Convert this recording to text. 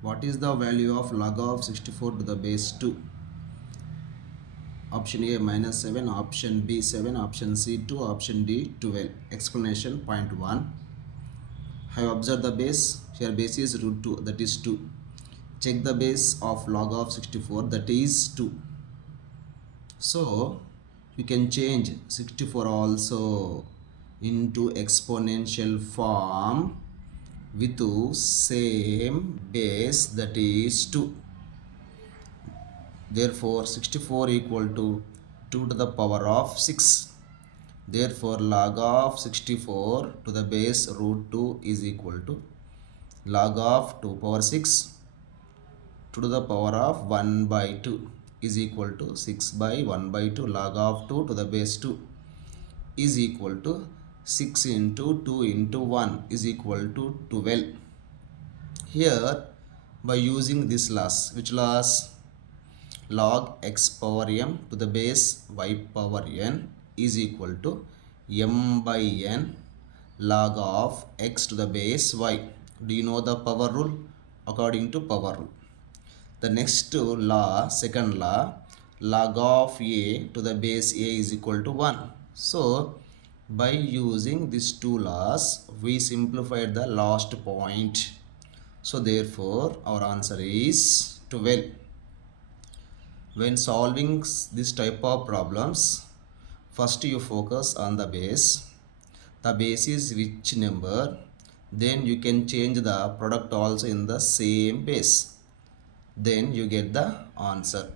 What is the value of log of 64 to the base 2? Option A -7, option B 7, option C 2, option D 12. Explanation. Point 1. Have observed the base. Here base is root 2, that is 2. Check the base of log of 64, that is 2. So you can change 64 also into exponential form with same base, that is 2. Therefore 64 equal to 2 to the power of 6. Therefore log of 64 to the base root 2 is equal to log of 2 power 6 2 to the power of 1 by 2 is equal to 6 by 1 by 2. Log of 2 to the base 2 is equal to 6 into 2 into 1 is equal to 12. Here by using this loss, which loss? Log x power m to the base y power n is equal to m by n log of x to the base y. Do you know the power rule? According to power rule, the next law, second law, log of a to the base a is equal to 1. So by using these two laws, we simplified the last point. So therefore our answer is 12. When solving this type of problems, first you focus on the base. The base is which number, then you can change the product also in the same base, then you get the answer.